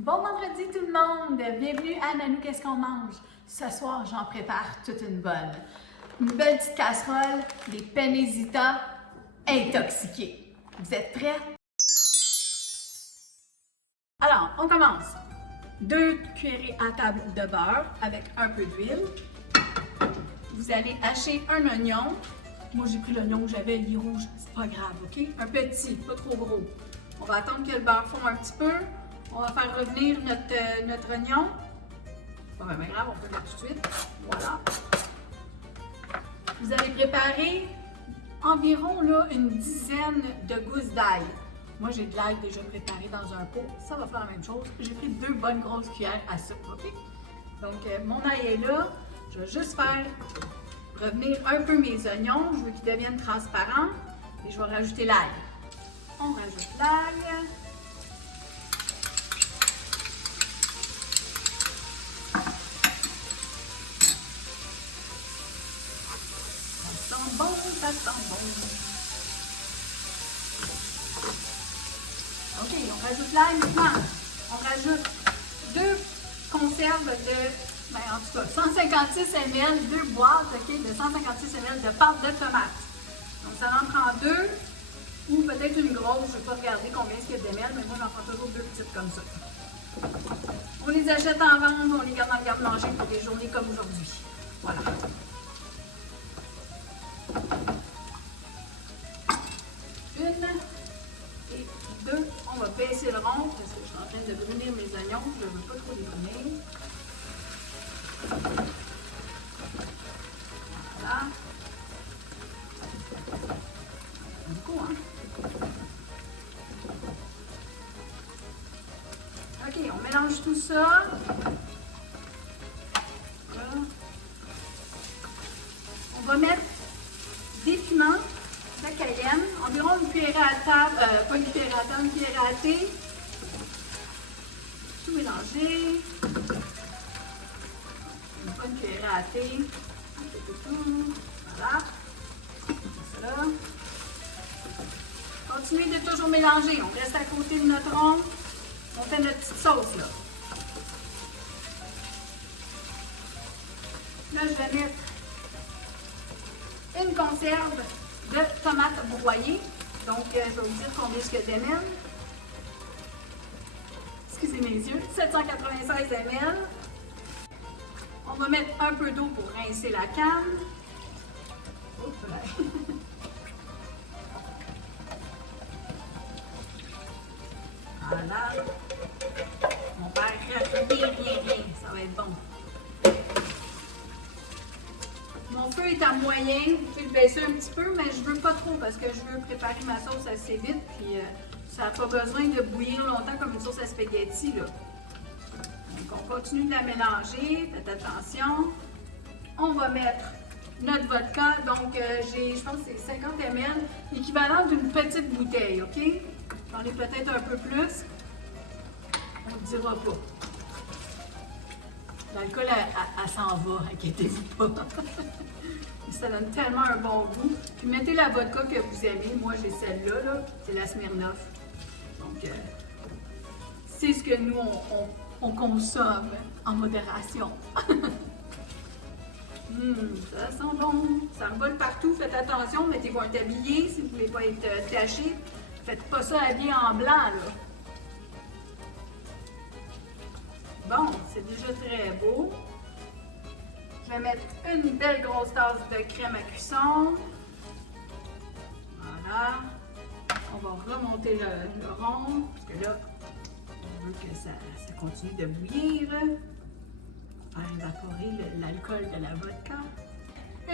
Bon vendredi tout le monde! Bienvenue à Nanou, qu'est-ce qu'on mange? Ce soir, j'en prépare toute une bonne. Une belle petite casserole, des penésita intoxiqués. Vous êtes prêts? Alors, on commence. 2 cuillerées à table de beurre avec un peu d'huile. Vous allez hacher un oignon. Moi, j'ai pris l'oignon que j'avais, il est rouge, c'est pas grave, OK? Un petit, pas trop gros. On va attendre que le beurre fonde un petit peu. On va faire revenir notre oignon. Pas vraiment grave, on peut le mettre tout de suite. Voilà. Vous allez préparer environ là, une dizaine de gousses d'ail. Moi, j'ai de l'ail déjà préparé dans un pot. Ça va faire la même chose. J'ai pris 2 bonnes grosses cuillères à soupe, OK? Donc, mon ail est là. Je vais juste faire revenir un peu mes oignons. Je veux qu'ils deviennent transparents. Et je vais rajouter l'ail. On rajoute l'ail. Ça sent bon, ça sent bon. OK, on rajoute l'ail maintenant. On rajoute 2 conserves de, en tout cas, 156 ml, 2 boîtes, OK, de 156 ml de pâte de tomate. Donc, ça en prend 2 ou peut-être une grosse. Je ne vais pas regarder combien il y a de ml, mais moi, j'en prends toujours 2 petites comme ça. On les achète en vente, on les garde dans le garde-manger pour des journées comme aujourd'hui. Voilà. Une et 2. On va baisser le rond parce que je suis en train de brunir mes oignons. Je ne veux pas trop les brunir. Voilà. Beaucoup, hein? OK, on mélange tout ça. Voilà. On va mettre des piments de cayenne, environ une cuillerée à table, pas une cuillerée à table, une cuillerée à thé. Tout mélanger. Une bonne cuillerée à thé. Tout. Voilà. Ça là. Continuez de toujours mélanger. On reste à côté de notre rond. On fait notre petite sauce là. Là, je vais mettre une conserve de tomates broyées. Donc, je vais vous dire combien il y a de ml. Excusez mes yeux, 796 ml. On va mettre un peu d'eau pour rincer la canne. Oups, là. Voilà. On perd rien. Ça va être bon. Mon feu est à moyen. Vous pouvez le baisser un petit peu, mais je ne veux pas trop parce que je veux préparer ma sauce assez vite. Puis ça n'a pas besoin de bouillir longtemps comme une sauce à spaghetti, là. Donc, on continue de la mélanger. Faites attention. On va mettre notre vodka. Donc, je pense que c'est 50 ml, l'équivalent d'une petite bouteille, OK? J'en ai peut-être un peu plus. On ne dira pas. L'alcool, elle s'en va, inquiétez-vous pas. Ça donne tellement un bon goût. Puis mettez la vodka que vous aimez. Moi, j'ai celle-là, là, c'est la Smirnoff. Donc, c'est ce que nous, on consomme en modération. Ça sent bon. Ça revole partout. Faites attention, mettez-vous un tablier si vous ne voulez pas être taché. Faites pas ça habillé en blanc, là. Bon, c'est déjà très beau. Je vais mettre une belle grosse tasse de crème à cuisson. Voilà. On va remonter le rond, parce que là, on veut que ça continue de bouillir. On va faire évaporer l'alcool de la vodka.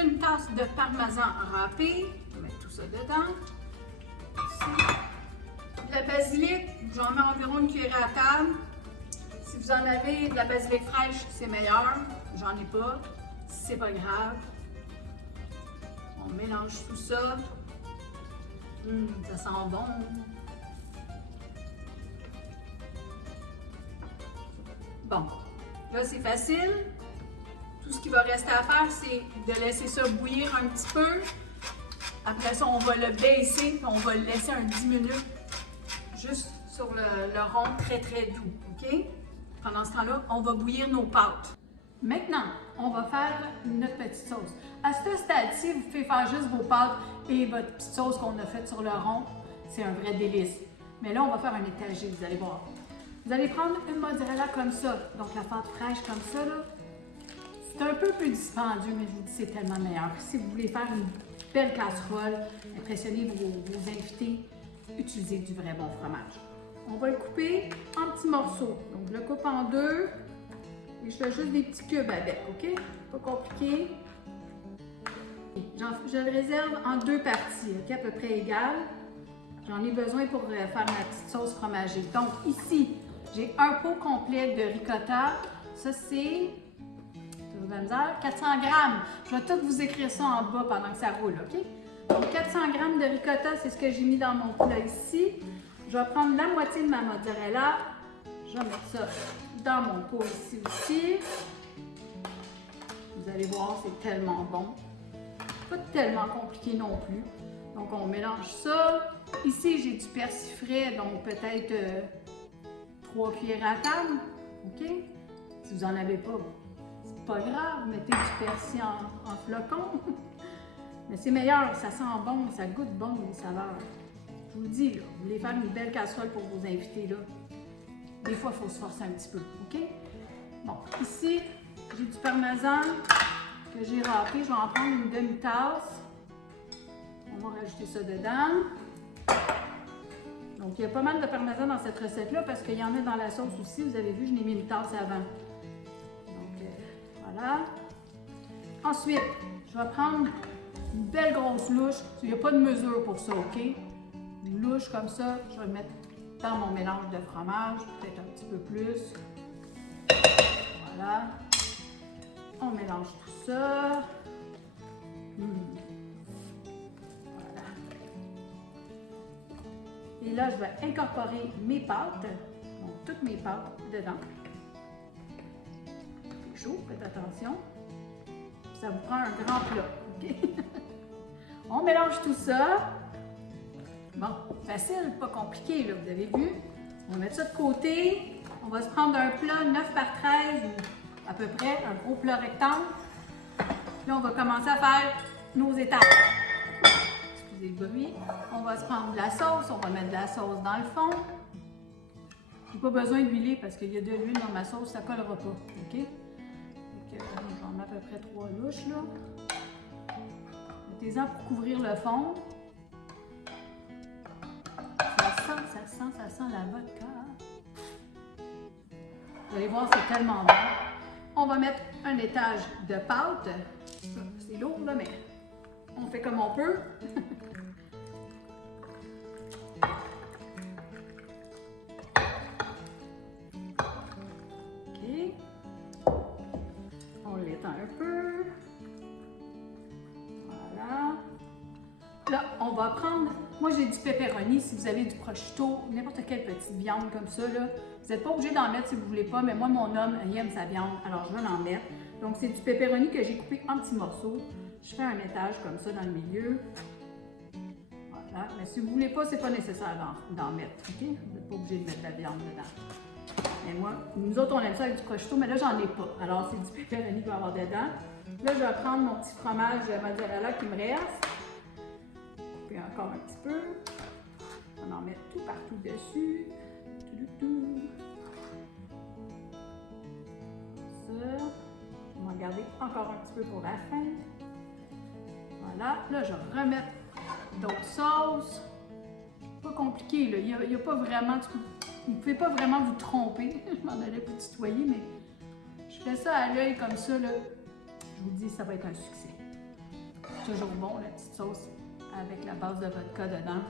Une tasse de parmesan râpé. On va mettre tout ça dedans. De la basilic, j'en mets environ une cuillerée à table. Si vous en avez de la basilic fraîche, c'est meilleur. J'en ai pas, c'est pas grave. On mélange tout ça. Ça sent bon. Bon, là c'est facile. Tout ce qu'il va rester à faire, c'est de laisser ça bouillir un petit peu. Après ça, on va le baisser, on va le laisser un 10 minutes juste sur le rond très doux, OK? Pendant ce temps-là, on va bouillir nos pâtes. Maintenant, on va faire notre petite sauce. À ce stade-ci, vous pouvez faire juste vos pâtes et votre petite sauce qu'on a faite sur le rond. C'est un vrai délice. Mais là, on va faire un étagé, vous allez voir. Vous allez prendre une mozzarella comme ça, donc la pâte fraîche comme ça, là. C'est un peu plus dispendieux, mais je vous dis, c'est tellement meilleur. Si vous voulez faire une belle casserole, impressionner vos invités, utilisez du vrai bon fromage. On va le couper en petits morceaux. Donc, je le coupe en deux et je fais juste des petits cubes avec, OK? Pas compliqué. Je le réserve en deux parties, OK? À peu près égales. J'en ai besoin pour faire ma petite sauce fromagée. Donc, ici, j'ai un pot complet de ricotta. Ça, c'est 400 grammes. Je vais tout vous écrire ça en bas pendant que ça roule, OK? Donc, 400 grammes de ricotta, c'est ce que j'ai mis dans mon plat ici. Je vais prendre la moitié de ma mozzarella. Je vais mettre ça dans mon pot ici aussi. Vous allez voir, c'est tellement bon. Pas tellement compliqué non plus. Donc, on mélange ça. Ici, j'ai du persil frais, donc peut-être 3 cuillères à table. OK? Si vous n'en avez pas, c'est pas grave. Mettez du persil en flocons. Mais c'est meilleur, ça sent bon, ça goûte bon les saveurs. Je vous le dis, là, vous voulez faire une belle casserole pour vos invités, là. Des fois, il faut se forcer un petit peu, OK? Bon, ici, j'ai du parmesan que j'ai râpé. Je vais en prendre une demi-tasse. On va rajouter ça dedans. Donc, il y a pas mal de parmesan dans cette recette-là parce qu'il y en a dans la sauce aussi. Vous avez vu, je n'ai mis une tasse avant. Donc, voilà. Ensuite, je vais prendre une belle grosse louche. Il n'y a pas de mesure pour ça, OK? Une louche comme ça, je vais le mettre dans mon mélange de fromage, peut-être un petit peu plus. Voilà. On mélange tout ça. Voilà. Et là, je vais incorporer mes pâtes, donc toutes mes pâtes dedans. C'est chaud, faites attention. Ça vous prend un grand plat, OK? On mélange tout ça. Bon, facile, pas compliqué, là, vous avez vu. On va mettre ça de côté. On va se prendre un plat 9 par 13, ou à peu près, un gros plat rectangle. Puis là, on va commencer à faire nos étapes. Excusez le bruit. On va se prendre de la sauce. On va mettre de la sauce dans le fond. J'ai pas besoin d'huiler parce qu'il y a de l'huile dans ma sauce, ça collera pas, OK? Donc, j'en mets à peu près 3 louches, là. Mettez-en pour couvrir le fond. Ça sent la vodka. Vous allez voir, c'est tellement bon. On va mettre un étage de pâte. C'est lourd, là, mais on fait comme on peut. OK. On l'étend un peu. Voilà. Là, on va prendre, moi j'ai du pepperoni, si vous avez du prosciutto, n'importe quelle petite viande comme ça, là. Vous n'êtes pas obligé d'en mettre si vous ne voulez pas, mais moi mon homme, il aime sa viande, alors je vais l'en mettre. Donc c'est du pepperoni que j'ai coupé en petits morceaux. Je fais un étage comme ça dans le milieu. Voilà, mais si vous ne voulez pas, c'est pas nécessaire d'en mettre, OK? Vous n'êtes pas obligé de mettre de la viande dedans. Mais moi, nous autres on aime ça avec du prosciutto, mais là j'en ai pas. Alors c'est du pepperoni qu'il va y avoir dedans. Là je vais prendre mon petit fromage mozzarella qui me reste. Puis encore un petit peu. On en met tout partout dessus. Ça. On va garder encore un petit peu pour la fin. Voilà. Là, je vais remettre d'autres sauces. Pas compliqué, là. Il n'y a pas vraiment... Vous ne pouvez pas vraiment vous tromper. Je m'en allais vous tutoyer, mais je fais ça à l'œil comme ça, là. Je vous dis, ça va être un succès. Toujours bon, la petite sauce avec la base de vodka dedans.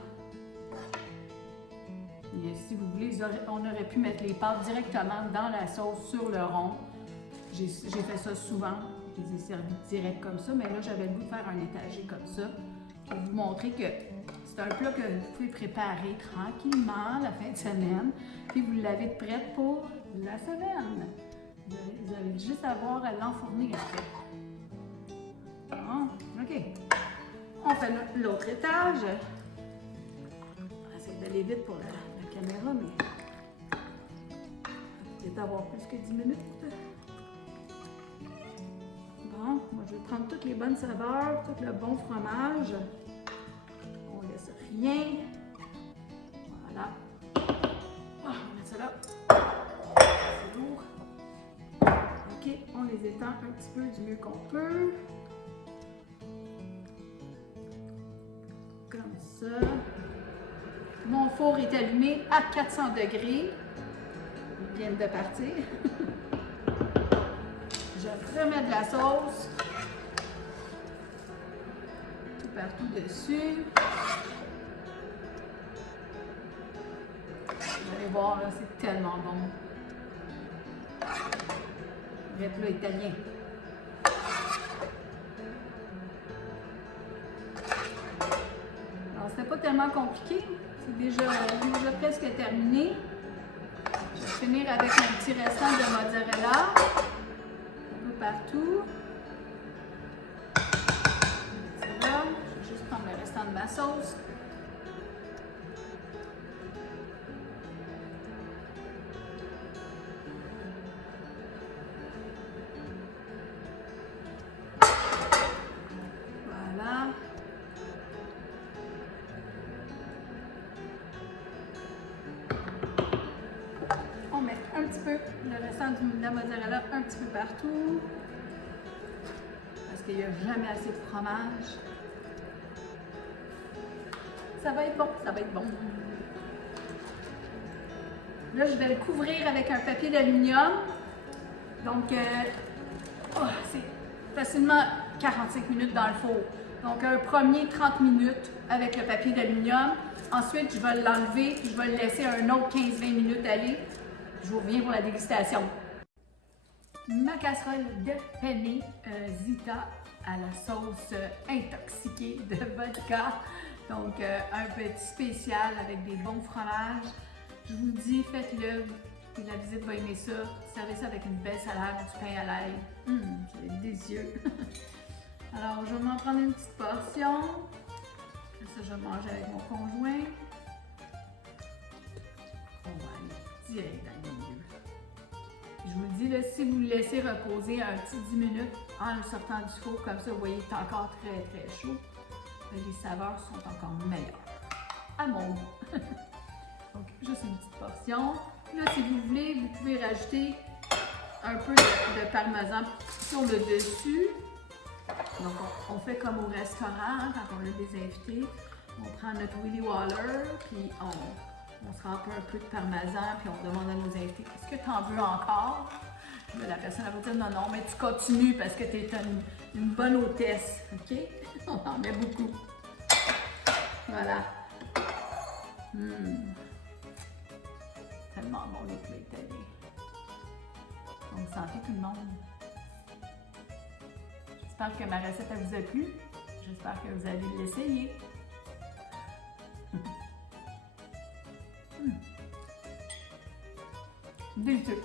Et si vous voulez, on aurait pu mettre les pâtes directement dans la sauce sur le rond. J'ai fait ça souvent. Je les ai servis direct comme ça, mais là, j'avais le goût de faire un étagé comme ça pour vous montrer que c'est un plat que vous pouvez préparer tranquillement la fin de semaine, puis vous l'avez prête pour la semaine. Vous avez juste à avoir à l'enfourner après. Bon, OK. On fait l'autre étage. On essaie d'aller vite pour la caméra, mais peut-être avoir plus que 10 minutes. Bon, moi je vais prendre toutes les bonnes saveurs, tout le bon fromage. On laisse rien. Voilà. On va mettre ça là. C'est lourd. Ok, on les étend un petit peu du mieux qu'on peut. Comme ça. Mon four est allumé à 400 degrés. Ils viennent de partir. Je remets de la sauce tout partout dessus. Vous allez voir, là, c'est tellement bon. Le plat italien. Alors, c'était pas tellement compliqué. C'est déjà presque terminé. Je vais finir avec un petit restant de mozzarella. Un peu partout. C'est là. Je vais juste prendre le restant de ma sauce. Voilà. On met un petit peu le restant de la mozzarella un petit peu partout. Parce qu'il n'y a jamais assez de fromage. Ça va être bon, ça va être bon. Là, je vais le couvrir avec un papier d'aluminium. Donc, c'est facilement 45 minutes dans le four. Donc, un premier 30 minutes avec le papier d'aluminium. Ensuite, je vais l'enlever et je vais le laisser un autre 15-20 minutes aller. Je vous reviens pour la dégustation. Ma casserole de penne Zita à la sauce intoxiquée de vodka. Donc, un petit spécial avec des bons fromages. Je vous dis, faites-le. Et la visite va aimer ça. Servez ça avec une belle salade, du pain à l'ail. Ça va être délicieux. Alors, je vais m'en prendre une petite portion. Ça, je vais manger avec mon conjoint. On va aller direct dans le milieu. Je vous le dis, là, si vous le laissez reposer un petit 10 minutes en le sortant du four, comme ça, vous voyez, il est encore très, très chaud. Les saveurs sont encore meilleures. À mon goût. Donc, juste une petite portion. Là, si vous voulez, vous pouvez rajouter un peu de parmesan sur le dessus. Donc, on fait comme au restaurant, hein, quand on a des invités. On prend notre Willy Waller, puis on se remplit un peu de parmesan, puis on demande à nos invités, est-ce que tu en veux encore? Mais la personne va dire, non, non, mais tu continues parce que tu es une bonne hôtesse, ok? On en met beaucoup. Voilà. Tellement bon les plats italiens. Donc, santé tout le monde. J'espère que ma recette vous a plu. J'espère que vous allez l'essayer. Délicieux.